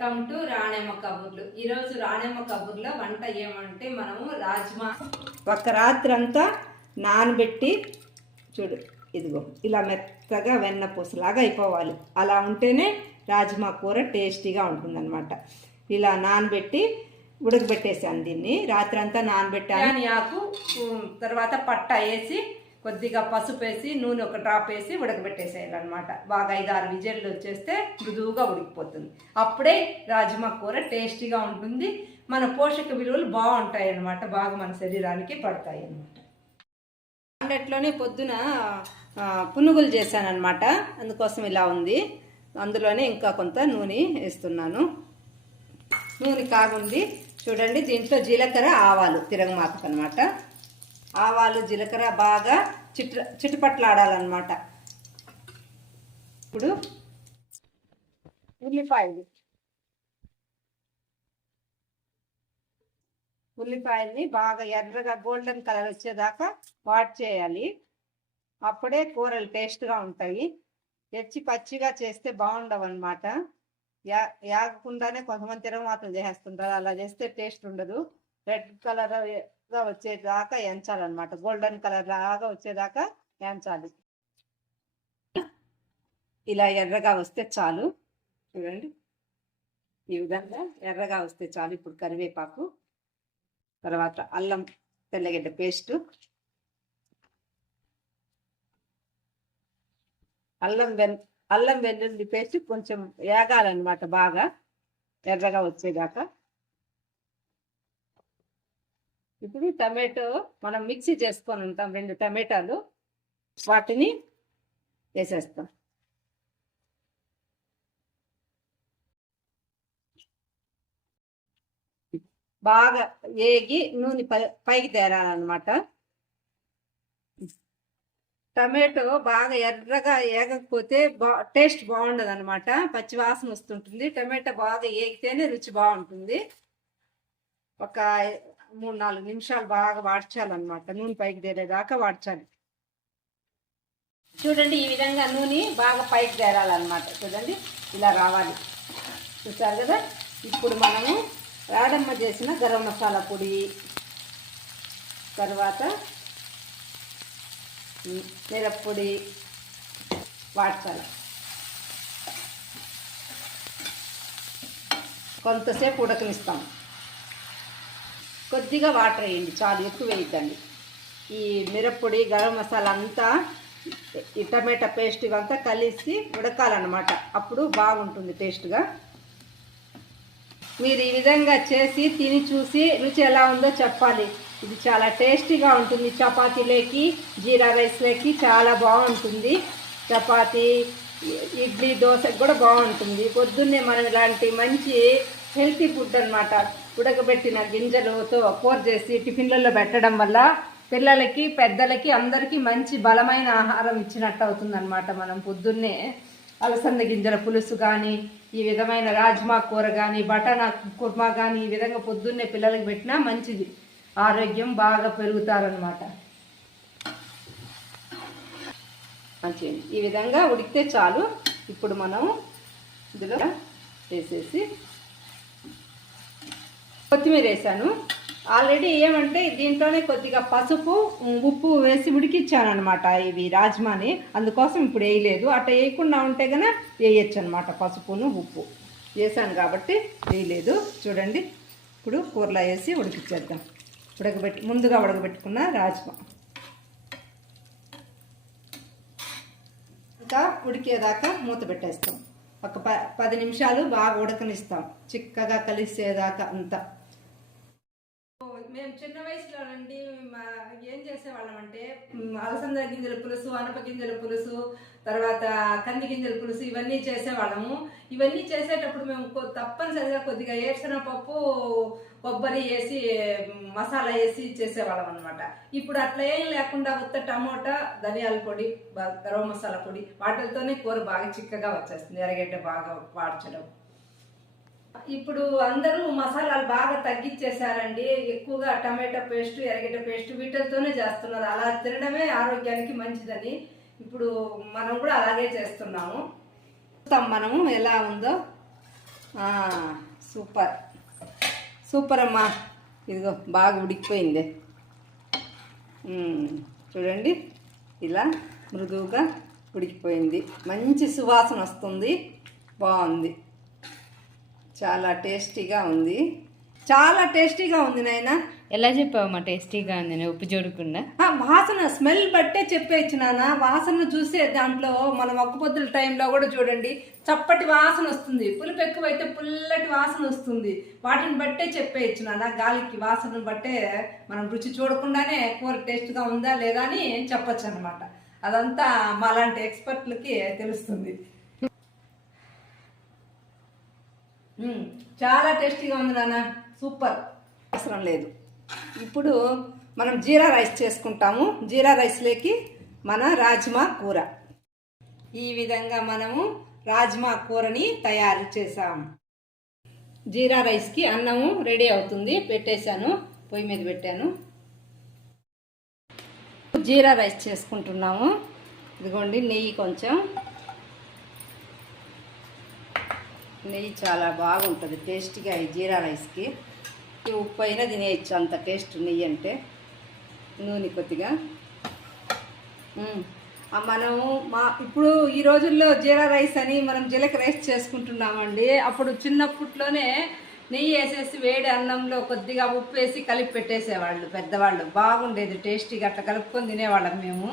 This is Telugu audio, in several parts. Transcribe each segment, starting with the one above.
వెల్కమ్ టు రాణేమ్మ కబుర్లు. ఈరోజు రాణేమ్మ కబుర్లో వంట ఏమంటే మనము రాజ్మా ఒక రాత్రి అంతా నానబెట్టి చూడు, ఇదిగో ఇలా మెత్తగా వెన్నపూసలాగా అయిపోవాలి. అలా ఉంటేనే రాజ్మా కూర టేస్టీగా ఉంటుందన్నమాట. ఇలా నానబెట్టి ఉడకబెట్టేసాను. దీన్ని రాత్రి అంతా నానబెట్టాను. ఆకు తర్వాత పట్ట వేసి కొద్దిగా పసుపు వేసి నూనె ఒక డ్రాప్ వేసి ఉడకబెట్టేసేయాలన్నమాట. బాగా 5-6 విజిల్లు వచ్చేస్తే మృదువుగా ఉడికిపోతుంది. అప్పుడే రాజ్మా కూర టేస్టీగా ఉంటుంది. మన పోషక విలువలు బాగుంటాయి అన్నమాట, బాగా మన శరీరానికి పడతాయి అన్నమాట. అండట్లోనే పొద్దున పునుగులు చేశానమాట, అందుకోసం ఇలా ఉంది. అందులోనే ఇంకా కొంత నూనె వేస్తున్నాను. నూనె కాగుంది చూడండి. దీంట్లో జీలకర్ర ఆవాలు తిరగమాతకు అనమాట. ఆవాలు జీలకర్ర బాగా చిటపట్లాడాలన్నమాట. ఇప్పుడు ఉల్లిపాయల్ని బాగా ఎర్రగా గోల్డెన్ కలర్ వచ్చేదాకా వాట్ చేయాలి. అప్పుడే కూరలు టేస్ట్గా ఉంటాయి. ఎచ్చి పచ్చిగా చేస్తే బాగుండవు అనమాట. యాగకుండానే కొంతమంది తిరగమాతలు చేసేస్తుంటారు, అలా చేస్తే టేస్ట్ ఉండదు. రెడ్ కలర్ గా వచ్చేదాకా ఎంచాలన్నమాట. గోల్డెన్ కలర్ లాగా వచ్చేదాకా ఎంచాలి. ఇలా ఎర్రగా వస్తే చాలు. చూడండి, ఈ విధంగా ఎర్రగా వస్తే చాలు. ఇప్పుడు కరివేపాకు, తర్వాత అల్లం తెల్లగడ్డ పేస్టు, అల్లం వెల్లుల్లి పేస్ట్ కొంచెం వేగాలన్నమాట, బాగా ఎర్రగా వచ్చేదాకా. ఇప్పుడు టమాటో మనం మిక్సీ చేసుకొని ఉంటాం, 2 టమాటాలు, వాటిని వేసేస్తాం. బాగా వేగి నూనె పైకి తేరాలన్నమాట. టమాటో బాగా ఎర్రగా వేగకపోతే టేస్ట్ బాగుండదు అనమాట, పచ్చి వాసన వస్తుంటుంది. టమాటో బాగా వేగితేనే రుచి బాగుంటుంది. ఒక 3-4 నిమిషాలు బాగా వాడ్చాలన్నమాట, నూనె పైకి తేలేదాకా వాడ్చాలి. చూడండి, ఈ విధంగా నూనె బాగా పైకి తేరాలన్నమాట. చూడండి, ఇలా రావాలి. చూసారు కదా. ఇప్పుడు మనము రాడమ్మ చేసిన గరం మసాలా పొడి, తర్వాత మిరప్పొడి వాడ్చాలి. కొంతసేపు ఉడకనిస్తాం. కొద్దిగా వాటర్ వేయండి చాలు, ఎక్కువ వేయద్దండి. ఈ మిరప్పొడి గరం మసాలా అంతా ఈ టమాటా పేస్ట్ ఇవంతా కలిసి ఉడకాలన్నమాట, అప్పుడు బాగుంటుంది టేస్ట్గా. మీరు ఈ విధంగా చేసి తిని చూసి రుచి ఎలా ఉందో చెప్పాలి. ఇది చాలా టేస్టీగా ఉంటుంది. చపాతీలోకి, జీరా రైస్లోకి చాలా బాగుంటుంది. చపాతీ, ఇడ్లీ, దోశకి కూడా బాగుంటుంది. పొద్దున్నే మనం ఇలాంటి మంచి హెల్తీ ఫుడ్ అనమాట, ఉడకబెట్టిన గింజలతో కూర చేసి టిఫిన్లలో పెట్టడం వల్ల పిల్లలకి, పెద్దలకి, అందరికీ మంచి బలమైన ఆహారం ఇచ్చినట్టు అవుతుందన్నమాట. మనం పొద్దున్నే అలసంద గింజల పులుసు కానీ, ఈ విధమైన రాజ్మా కూర కానీ, బటానా కుర్మా కానీ ఈ విధంగా పొద్దున్నే పిల్లలకి పెట్టినా మంచిది. ఆరోగ్యం బాగా పెరుగుతారనమాట. మంచిది. ఈ విధంగా ఉడికితే చాలు. ఇప్పుడు మనం ఇందులో వేసేసి కొత్తిమీర వేసాను. ఆల్రెడీ ఏమంటే దీంట్లోనే కొద్దిగా పసుపు, ఉప్పు వేసి ఉడికిచ్చాను అనమాట ఇవి రాజ్మాని, అందుకోసం ఇప్పుడు వేయలేదు. అట్లా వేయకుండా ఉంటే కనుక వేయచ్చు అనమాట. పసుపును ఉప్పు వేసాను కాబట్టి వేయలేదు. చూడండి, ఇప్పుడు కూరలో వేసి ఉడికిచ్చేద్దాం. ముందుగా ఉడకబెట్టుకున్న రాజ్మా ఇంకా ఉడికేదాకా మూత పెట్టేస్తాం. ఒక 10 నిమిషాలు బాగా ఉడకనిస్తాం, చిక్కగా కలిసేదాకా అంతా. మేము చిన్న వయసులో నుండి ఏం చేసేవాళ్ళం అంటే అలసంద గింజల పులుసు, అనప గింజల పులుసు, తర్వాత కంది గింజల పులుసు ఇవన్నీ చేసేవాళ్ళము. ఇవన్నీ చేసేటప్పుడు మేము తప్పనిసరిగా కొద్దిగా ఏరుశనగపప్పు, కొబ్బరి వేసి మసాలా వేసి చేసేవాళ్ళం అనమాట. ఇప్పుడు అట్లా ఏం లేకుండా ఉత్త టమోటా, ధనియాల పొడి, గరం మసాలా పొడి వాటితోనే కూర బాగా చిక్కగా వచ్చేస్తుంది. ఎర్రగడ్డ బాగా వాడ్చడం. ఇప్పుడు అందరూ మసాలాలు బాగా తగ్గించేశారండి. ఎక్కువగా టమాటా పేస్ట్, ఎర్రగడ్డ పేస్ట్ వీటితోనే చేస్తున్నారు. అలా తినడమే ఆరోగ్యానికి మంచిదని ఇప్పుడు మనం కూడా అలాగే చేస్తున్నాము. మనము ఎలా ఉందో సూపర్ సూపర్ అమ్మా. ఇదిగో బాగా ఉడికిపోయింది. చూడండి ఇలా మృదువుగా ఉడికిపోయింది. మంచి సువాసన వస్తుంది. బాగుంది. చాలా టేస్టీగా ఉంది. చాలా టేస్టీగా ఉంది నాయన. ఎలా చెప్పావమ్మా టేస్టీగా ఉంది? ఉప్పు చూడకుండా వాసన స్మెల్ బట్టే చెప్పేచ్చు నాన్న. వాసన చూసే దాంట్లో మనం ఒక్కపొద్దుల టైంలో కూడా చూడండి చప్పటి వాసన వస్తుంది. పులుపు ఎక్కువైతే పుల్లటి వాసన వస్తుంది. వాటిని బట్టే చెప్పేయచ్చు నాన్న. గాలికి వాసన బట్టే మనం రుచి చూడకుండానే కూర టేస్ట్గా ఉందా లేదా అని చెప్పచ్చు అనమాట. అదంతా మాలాంటి ఎక్స్పర్ట్లకి తెలుస్తుంది. చాలా టేస్టీగా ఉంది నాన్న. సూపర్. అవసరం లేదు. ఇప్పుడు మనం జీరా రైస్ చేసుకుంటాము. జీరా రైస్లోకి మన రాజ్మా కూర. ఈ విధంగా మనము రాజ్మా కూరని తయారు చేసాము. జీరా రైస్కి అన్నము రెడీ అవుతుంది. పెట్టేశాను, పొయ్యి మీద పెట్టాను. జీరా రైస్ చేసుకుంటున్నాము. ఇదిగోండి నెయ్యి, కొంచెం నెయ్యి చాలా బాగుంటుంది టేస్ట్గా ఈ జీరా రైస్కి. ఉప్పు అయినా తినేయచ్చు, అంత టేస్ట్ నెయ్యి అంటే. నూనె కొద్దిగా. మనము ఇప్పుడు ఈ రోజుల్లో జీరా రైస్ అని మనం జీలకర్ర రైస్ చేసుకుంటున్నామండి. అప్పుడు చిన్నప్పట్లోనే నెయ్యి వేసేసి వేడి అన్నంలో కొద్దిగా ఉప్పు వేసి కలిపి పెట్టేసేవాళ్ళు పెద్దవాళ్ళు. బాగుండేది టేస్టీగా. అట్లా కలుపుకొని తినేవాళ్ళం మేము.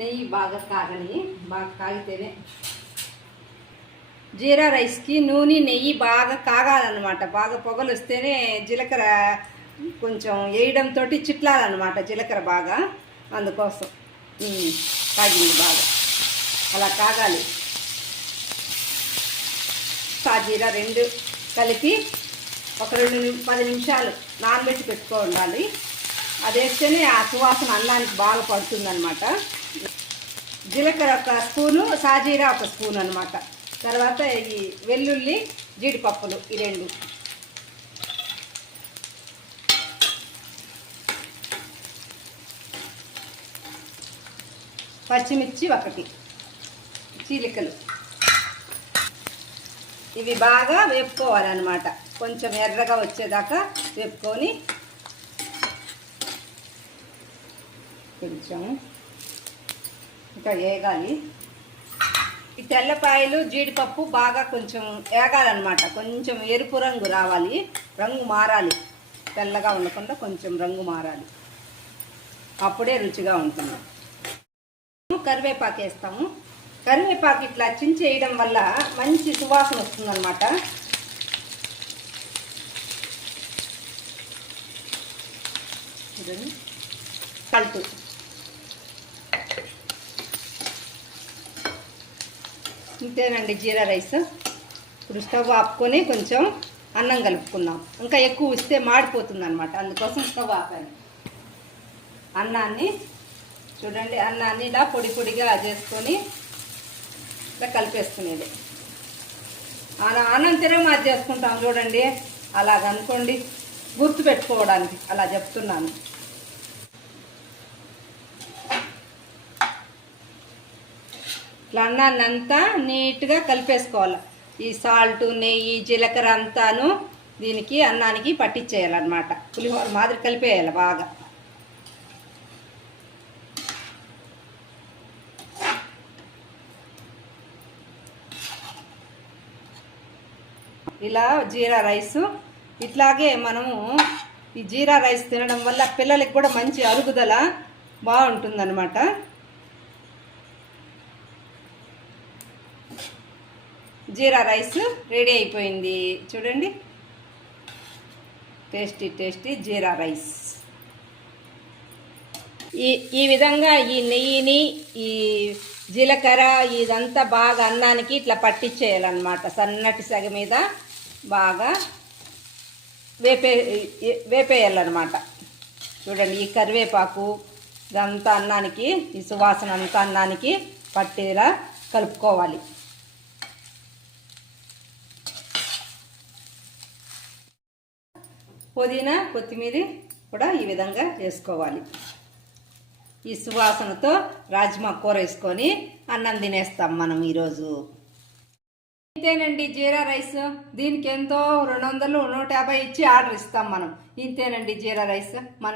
నెయ్యి బాగా కాగని, బాగా కాగితేనే జీరా రైస్కి నూనె నెయ్యి బాగా కాగాలన్నమాట. బాగా పొగలు వస్తేనే జీలకర్ర కొంచెం వేయడంతో చిట్లాలన్నమాట జీలకర్ర బాగా. అందుకోసం కాగింది బాగా. అలా కాగాలి. సాజీరా రెండు కలిపి ఒక 10 నిమిషాలు నానబెట్టి పెట్టుకోవాలి. అది వేస్తేనే ఆ సువాసన అన్నానికి బాగా పడుతుందన్నమాట. జీలకర్ర ఒక స్పూను, సాజీరా ఒక స్పూన్ అనమాట. తర్వాత ఈ వెల్లుల్లి, జీడిపప్పులు ఈ రెండు. పచ్చిమిర్చి ఒకటి, చీలికలు. ఇవి బాగా వేపుకోవాలన్నమాట. కొంచెం ఎర్రగా వచ్చేదాకా వేపుకొని కొంచెం ఇంకా వేగాలి. ఈ తెల్లపాయలు, జీడిపప్పు బాగా కొంచెం వేగాలన్నమాట. కొంచెం ఎరుపు రంగు రావాలి, రంగు మారాలి. తెల్లగా ఉండకుండా కొంచెం రంగు మారాలి. అప్పుడే రుచిగా ఉంటుంది. కరివేపాకు వేస్తాము. కరివేపాకు ఇట్లా చించి వేయడం వల్ల మంచి సువాసన వస్తుందన్నమాట. కలుపు ఇంతేనండి జీరా రైస్. ఇప్పుడు స్టవ్ ఆపుకొని కొంచెం అన్నం కలుపుకుందాం. ఇంకా ఎక్కువ ఇస్తే మాడిపోతుంది అనమాట. అందుకోసం స్టవ్ ఆపాను. అన్నాన్ని చూడండి, అన్నాన్ని ఇలా పొడి పొడిగా చేసుకొని ఇలా కలిపేసుకునేది. అన్నం తిరగమాది చేసుకుంటాం చూడండి, అలాగనుకోండి. గుర్తు పెట్టుకోవడానికి అలా చెప్తున్నాను. ఇట్లా అన్నాన్ని అంతా నీట్గా కలిపేసుకోవాలి. ఈ సాల్ట్, నెయ్యి, జీలకర్ర అంతాను దీనికి అన్నానికి పట్టించేయాలన్నమాట. పులిహోర మాదిరి కలిపేయాలి బాగా. ఇలా జీరా రైసు ఇట్లాగే మనము ఈ జీరా రైస్ తినడం వల్ల పిల్లలకి కూడా మంచి అరుగుదల బాగుంటుందన్నమాట. జీరా రైస్ రెడీ అయిపోయింది చూడండి. టేస్టీ టేస్టీ జీరా రైస్. ఈ విధంగా ఈ నెయ్యిని, ఈ జీలకర్ర ఇదంతా బాగా అన్నానికి ఇట్లా పట్టించేయాలన్నమాట. సన్నటి సగ మీద బాగా వేపేయాలన్నమాట. చూడండి, ఈ కరివేపాకు ఇదంతా అన్నానికి, ఈ సువాసన అంతా అన్నానికి పట్టేలా కలుపుకోవాలి. పుదీనా, కొత్తిమీర కూడా ఈ విధంగా వేసుకోవాలి. ఈ సువాసనతో రాజ్మా కూర వేసుకొని అన్నం తినేస్తాం మనం ఈరోజు. ఇంతేనండి జీరా రైస్. దీనికి ఎంతో 200 150 ఇచ్చి ఆర్డర్ ఇస్తాం మనం. ఇంతేనండి జీరా రైస్ మన